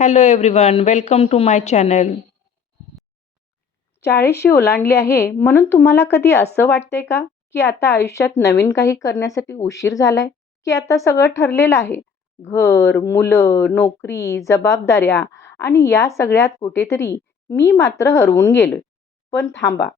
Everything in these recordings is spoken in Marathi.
Hello everyone, welcome to my channel. 40शी ओलांडली आहे म्हणून तुम्हाला कधी असं वाटतंय का, की आता आयुष्यात नवीन काही करण्यासाठी उशीर झालाय, की आता सगळं ठरलेलं आहे? घर, मुलं, नोकरी, जबाबदाऱ्या आणि या सगळ्यात कुठेतरी मी मात्र हरवून गेलोय. पण थांबा,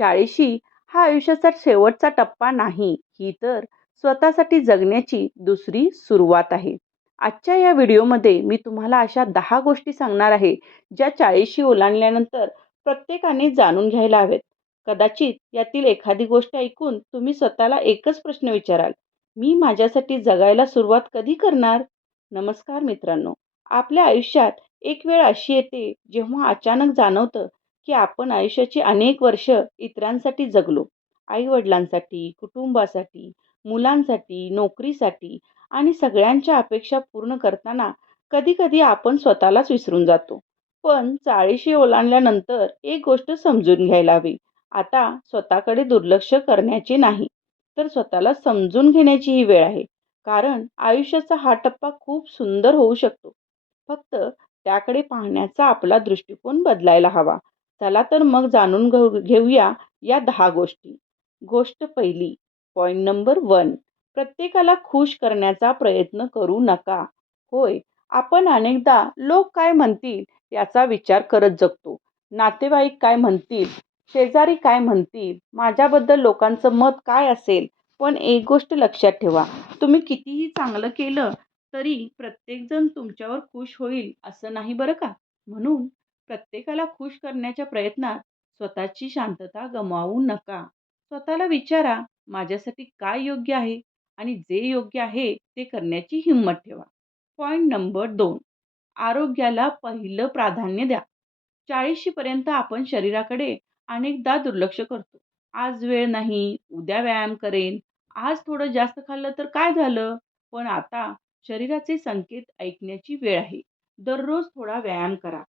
40शी हा आयुष्याचा शेवटचा टप्पा नाही, ही तर स्वतःसाठी जगण्याची दुसरी सुरुवात आहे. आजच्या या व्हिडिओमध्ये मी तुम्हाला अशा 10 गोष्टी सांगणार आहे, ज्या 40शी ओलांडल्यानंतर प्रत्येकाने जाणून घ्यायला हवेत. कदाचित यातील एखादी गोष्ट ऐकून तुम्ही स्वतःला एकच प्रश्न विचाराल, मी माझ्यासाठी जगायला सुरुवात कधी करणार? नमस्कार मित्रांनो. आपल्या आयुष्यात एक वेळ अशी येते जेव्हा अचानक जाणवतं, की आपण आयुष्याची अनेक वर्ष इतरांसाठी जगलो. आई-वडिलांसाठी, कुटुंबासाठी, मुलांसाठी, नोकरीसाठी आणि सगळ्यांच्या अपेक्षा पूर्ण करताना कधी-कधी आपण स्वतःलाच विसरून जातो. पण 40शी ओलांडल्यानंतर एक गोष्ट समजून घ्यायला हवी. आता स्वतःकडे दुर्लक्ष करण्याचे नाही, तर स्वतःला समजून घेण्याची ही वेळ आहे. कारण आयुष्याचा हा टप्पा खूप सुंदर होऊ शकतो. फक्त त्याकडे पाहण्याचा आपला दृष्टिकोन बदलायला हवा. चला तर मग जाणून घेऊया या 10 गोष्टी. गोष्ट पहिली, पॉइंट नंबर 1. प्रत्येकाला खुश करण्याचा प्रयत्न करू नका. होय, आपण अनेकदा लोक काय म्हणतील याचा विचार करत जगतो. नातेवाईक काय म्हणतील, शेजारी काय म्हणतील, माझ्याबद्दल लोकांचं मत काय असेल. पण एक गोष्ट लक्षात ठेवा, तुम्ही कितीही चांगलं केलं तरी प्रत्येकजण तुमच्यावर खुश होईल असं नाही बरं का. म्हणून प्रत्येकाला खुश करण्याच्या प्रयत्नात स्वतःची शांतता गमावू नका. स्वतःला विचारा, माझ्यासाठी काय योग्य आहे आणि जे योग्य आहे ते करण्याची हिंमत ठेवा. Point number 2. आरोग्याला पहिलं प्राधान्य द्या. 40शी पर्यंत आपण शरीराकडे अनेकदा दुर्लक्ष करतो. आज वेळ नाही, उद्या व्यायाम करेन, आज थोडं जास्त खाल्लं तर काय झालं? पण आता शरीराचे संकेत ऐकण्याची वेळ आहे. दररोज थोडा व्यायाम करा,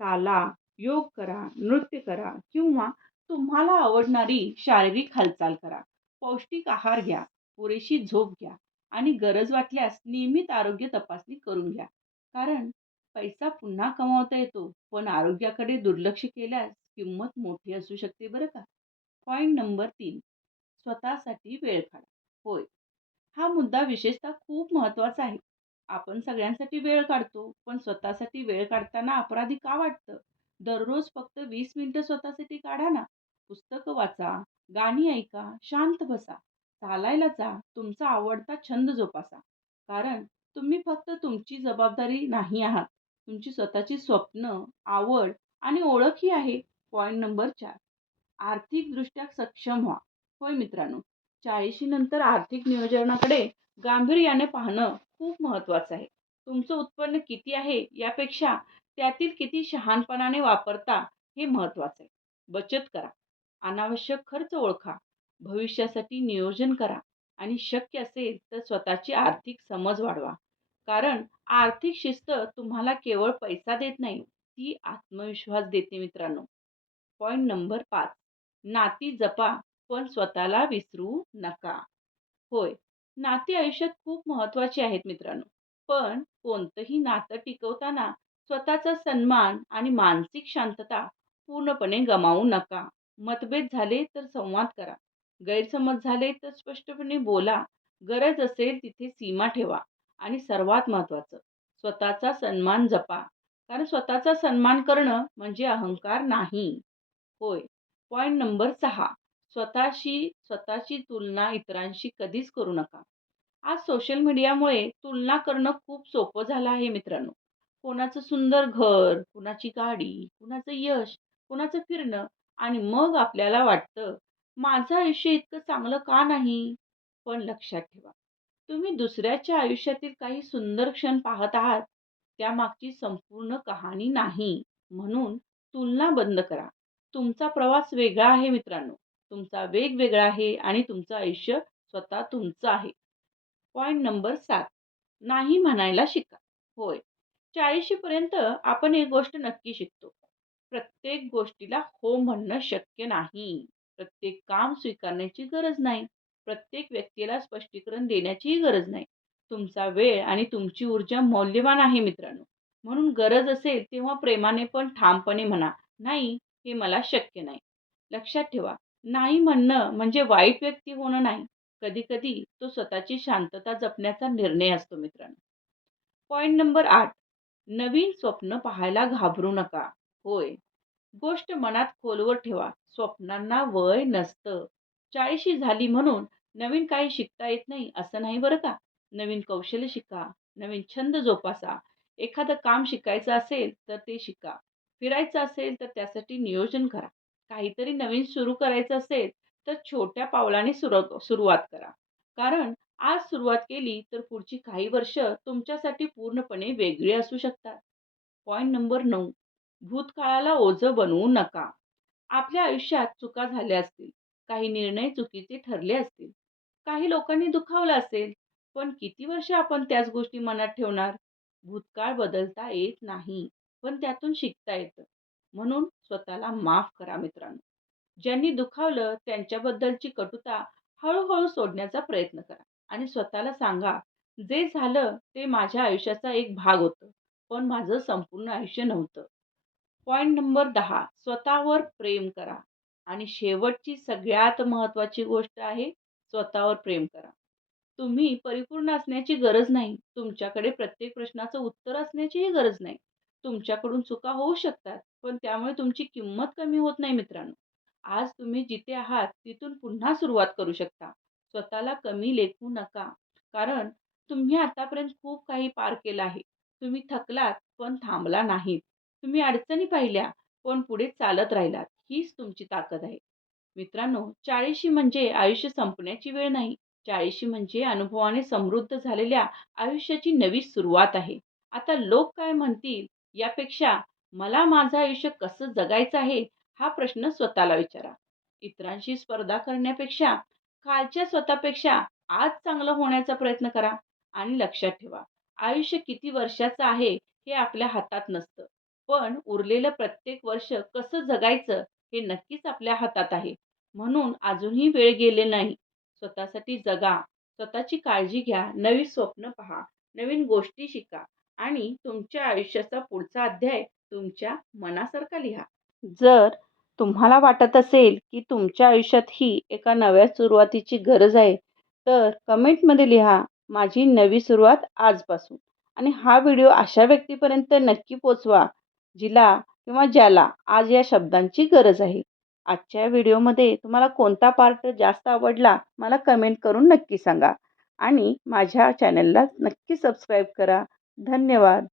चाला, योग करा, नृत्य करा किंवा तुम्हाला आवडणारी शारीरिक हालचाल करा. पौष्टिक आहार घ्या, पुरेशी झोप घ्या आणि गरज वाटल्यास नियमित आरोग्य तपासणी करून घ्या. कारण पैसा पुन्हा कमावता येतो, पण आरोग्याकडे दुर्लक्ष केल्यास किंमत मोठी असू शकते बरं का. Point number 3. स्वतःसाठी वेळ काढा. होय, हा मुद्दा विशेषतः खूप महत्त्वाचा आहे. आपण सगळ्यांसाठी वेळ काढतो, पण स्वतःसाठी वेळ काढताना अपराधी का वाटतं? दररोज फक्त 20 मिनिटं स्वतःसाठी काढा ना. पुस्तकं वाचा, गाणी ऐका, शांत बसा, चालायला जा, तुमचा आवडता छंद जोपासा. कारण तुम्ही फक्त तुमची जबाबदारी नाही आहात. तुमची स्वतःची स्वप्न, आवड आणि ओळख ही आहे. Point number 4. आर्थिकदृष्ट्या सक्षम व्हा. होय मित्रांनो, 40शी नंतर आर्थिक नियोजनाकडे गांभीर्याने पाहणं खूप महत्त्वाचं आहे. तुमचं उत्पन्न किती आहे यापेक्षा त्यातील किती शहाणपणाने वापरता हे महत्त्वाचं आहे. बचत करा, अनावश्यक खर्च ओळखा, भविष्यासाठी नियोजन करा आणि शक्य असेल तर स्वतःची आर्थिक समज वाढवा. कारण आर्थिक शिस्त तुम्हाला केवळ पैसा देत नाही, ती आत्मविश्वास देते मित्रांनो. Point number 5. नाती जपा, पण स्वतःला विसरू नका. होय, नाती आयुष्यात खूप महत्त्वाची आहेत मित्रांनो. पण कोणतंही नातं टिकवताना स्वतःचा सन्मान आणि मानसिक शांतता पूर्णपणे गमावू नका. मतभेद झाले तर संवाद करा. गैरसमज झाले तर स्पष्टपणे बोला. गरज असेल तिथे सीमा ठेवा. आणि सर्वात महत्त्वाचं, स्वतःचा सन्मान जपा. कारण स्वतःचा सन्मान करणं म्हणजे अहंकार नाही. होय. Point number 6. स्वतःची तुलना इतरांशी कधीच करू नका. आज सोशल मीडियामुळे तुलना करणं खूप सोपं झालं आहे मित्रांनो. कोणाचं सुंदर घर, कुणाची गाडी, कुणाचं यश, कुणाचं फिरणं आणि मग आपल्याला वाटतं, माझं आयुष्य इतकं चांगलं का नाही? पण लक्षात ठेवा, तुम्ही दुसऱ्याच्या आयुष्यातील काही सुंदर क्षण पाहत आहात, त्यामागची संपूर्ण कहाणी नाही. म्हणून तुलना बंद करा. तुमचा प्रवास वेगळा आहे मित्रांनो. तुमचा वेग वेगळा आहे आणि तुमचं आयुष्य स्वतः तुमचं आहे. Point number 7. नाही म्हणायला शिका. होय, 40शी पर्यंत आपण एक गोष्ट नक्की शिकतो. प्रत्येक गोष्टीला हो म्हणणं शक्य नाही. प्रत्येक काम स्वीकारण्याची गरज नाही. प्रत्येक व्यक्तीला स्पष्टीकरण देण्याचीही गरज नाही. तुमचा वेळ आणि तुमची ऊर्जा मौल्यवान आहे मित्रांनो. म्हणून गरज असेल तेव्हा प्रेमाने पण ठामपणे म्हणा, "नाही, हे मला शक्य नाही." लक्षात ठेवा, नाही म्हणणं म्हणजे वाईट व्यक्ती होणं नाही. कधी-कधी तो स्वतःची शांतता जपण्याचा निर्णय असतो मित्रांनो. पॉइंट नंबर 8, नवीन स्वप्न पाहायला घाबरू नका. होय, गोष्ट मनात खोलवर ठेवा. स्वप्नांना वय नसतं. 40शी झाली म्हणून नवीन काही शिकता येत नाही असं नाही बरं का. नवीन कौशल्य शिका, नवीन छंद जोपासा. एखादं काम शिकायचं असेल तर ते शिका. फिरायचं असेल तर त्यासाठी नियोजन करा. काहीतरी नवीन सुरू करायचं असेल तर छोट्या पावलाने सुरुवात करा. कारण आज सुरुवात केली तर पुढची काही वर्ष तुमच्यासाठी पूर्णपणे वेगळी असू शकतात. पॉइंट नंबर 9, भूतकाळाला ओझं बनवू नका. आपल्या आयुष्यात चुका झाल्या असतील, काही निर्णय चुकीचे ठरले असतील, काही लोकांनी दुखावलं असेल, पण किती वर्ष आपण त्याच गोष्टी मनात ठेवणार? भूतकाळ बदलता येत नाही, पण त्यातून शिकता येतं. म्हणून स्वतःला माफ करा मित्रांनो. ज्यांनी दुखावलं त्यांच्याबद्दलची कटुता हळूहळू सोडण्याचा प्रयत्न करा आणि स्वतःला सांगा, जे झालं ते माझ्या आयुष्याचा एक भाग होतं, पण माझं संपूर्ण आयुष्य नव्हतं. पॉइंट नंबर 10, स्वतःवर प्रेम करा. आणि शेवटची सगळ्यात महत्त्वाची गोष्ट आहे, स्वतःवर प्रेम करा. तुम्ही परिपूर्ण असण्याची गरज नाही. तुमच्याकडे प्रत्येक प्रश्नाचं उत्तर असण्याचीही गरज नाही. तुमच्याकडून चुका होऊ शकतात, पण त्यामुळे तुमची किंमत कमी होत नाही मित्रांनो. आज तुम्ही जिथे आहात तिथून पुन्हा सुरुवात करू शकता. स्वतःला कमी लेखू नका. कारण तुम्ही आतापर्यंत खूप काही पार केलं आहे. तुम्ही थकलात, पण थांबला नाहीत. तुम्ही अडचणी पाहिल्या, पण पुढे चालत राहिलात. हीच तुमची ताकद आहे. मित्रांनो, 40शी म्हणजे आयुष्य संपण्याची वेळ नाही. 40शी म्हणजे अनुभवाने समृद्ध झालेल्या आयुष्याची नवी सुरुवात आहे. आता लोक काय म्हणतील यापेक्षा मला माझं आयुष्य कसं जगायचं आहे, हा प्रश्न स्वतःला विचारा. इतरांशी स्पर्धा करण्यापेक्षा कालच्या स्वतःपेक्षा आज चांगलं होण्याचा प्रयत्न करा. आणि लक्षात ठेवा, आयुष्य किती वर्षाचं आहे हे आपल्या हातात नसतं. पण उरलेलं प्रत्येक वर्ष कसं जगायचं हे नक्कीच आपल्या हातात आहे. म्हणून अजूनही वेळ गेले नाही. स्वतःसाठी जगा, स्वतःची काळजी घ्या, नवी स्वप्न पहा, नवीन गोष्टी शिका आणि तुमच्या आयुष्याचा पुढचा अध्याय तुमच्या मनासारखा लिहा. जर तुम्हाला वाटत असेल की तुमच्या आयुष्यातही एका नव्या सुरुवातीची गरज आहे, तर कमेंटमध्ये लिहा, माझी नवी सुरुवात आजपासून. आणि हा व्हिडिओ अशा व्यक्तीपर्यंत नक्की पोचवा, जिला किंवा ज्याला आज या शब्दांची गरज आहे. आजच्या व्हिडिओमध्ये तुम्हाला कोणता पार्ट जास्त आवडला मला कमेंट करून नक्की सांगा. आणि माझ्या चॅनलला नक्की सबस्क्राईब करा. धन्यवाद.